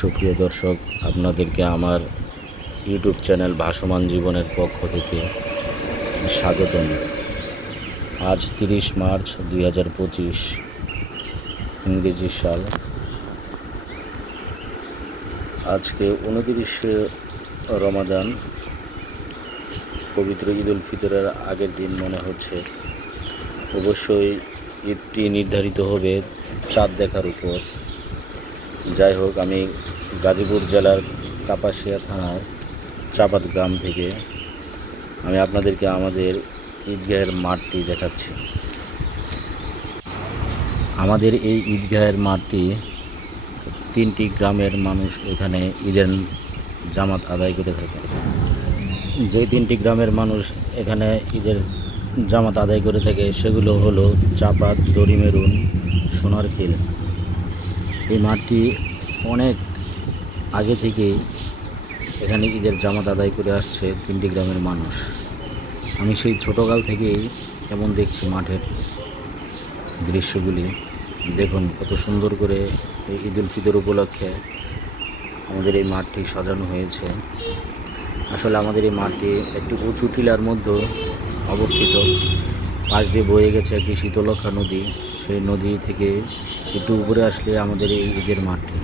সুপ্রিয় দর্শক, আপনাদেরকে আমার ইউটিউব চ্যানেল ভাসমান জীবনের পক্ষ থেকে স্বাগতম। আজ তিরিশ মার্চ দুই হাজার পঁচিশ, ইংরেজি সাল। আজকে উনতিরিশে রমাদান, পবিত্র ঈদ উল ফিতরের আগের দিন মনে হচ্ছে। অবশ্যই ঈদটি নির্ধারিত হবে চাঁদ দেখার উপর। যাই হোক, আমি গাজীপুর জেলার কাপাসিয়া থানার চাপাত গ্রাম থেকে আমি আপনাদেরকে আমাদের ঈদগাহের মাঠটি দেখাচ্ছি। আমাদের এই ঈদগাহের মাঠটি তিনটি গ্রামের মানুষ এখানে ঈদের জামাত আদায় করে থাকে। যে তিনটি গ্রামের মানুষ এখানে ঈদের জামাত আদায় করে থাকে, সেগুলো হলো চাপাত, দড়ি দড়িমেরুন সোনারখিল। এই মাঠটি অনেক আগে থেকেই এখানে ঈদের জামাত আদায় করে আসছে তিনটি গ্রামের মানুষ। আমি সেই ছোটোকাল থেকেই এমন দেখছি মাঠের দৃশ্যগুলি। দেখুন কত সুন্দর করে এই ঈদ উল ফিতর উপলক্ষে আমাদের এই মাঠটি সাজানো হয়েছে। আসলে আমাদের এই মাঠটি একটি উঁচু টিলার মধ্যে অবস্থিত। পাশ দিয়ে বয়ে গেছে একটি শীতলক্ষা নদী। সেই নদী থেকে একটু উপরে আসলে আমাদের এই ঈদের মাঠটি।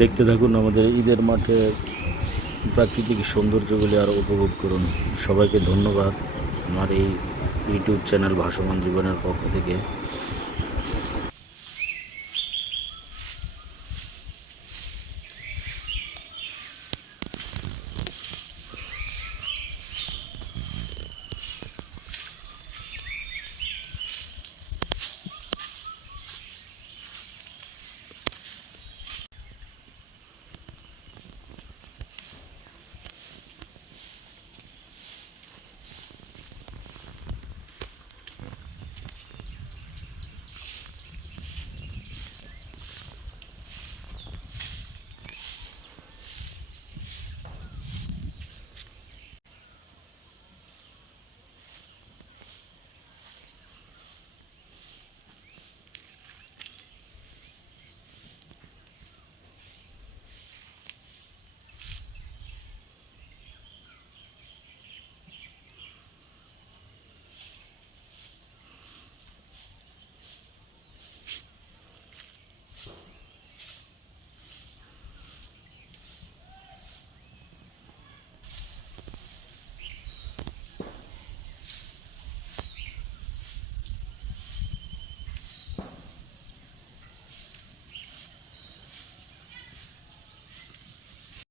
দেখতে থাকুন আমাদের ঈদের মাঠে প্রাকৃতিক সৌন্দর্যগুলি আরও উপভোগ করুন। সবাইকে ধন্যবাদ। আমার এই ইউটিউব চ্যানেল ভাসমান জীবনের পক্ষ থেকে।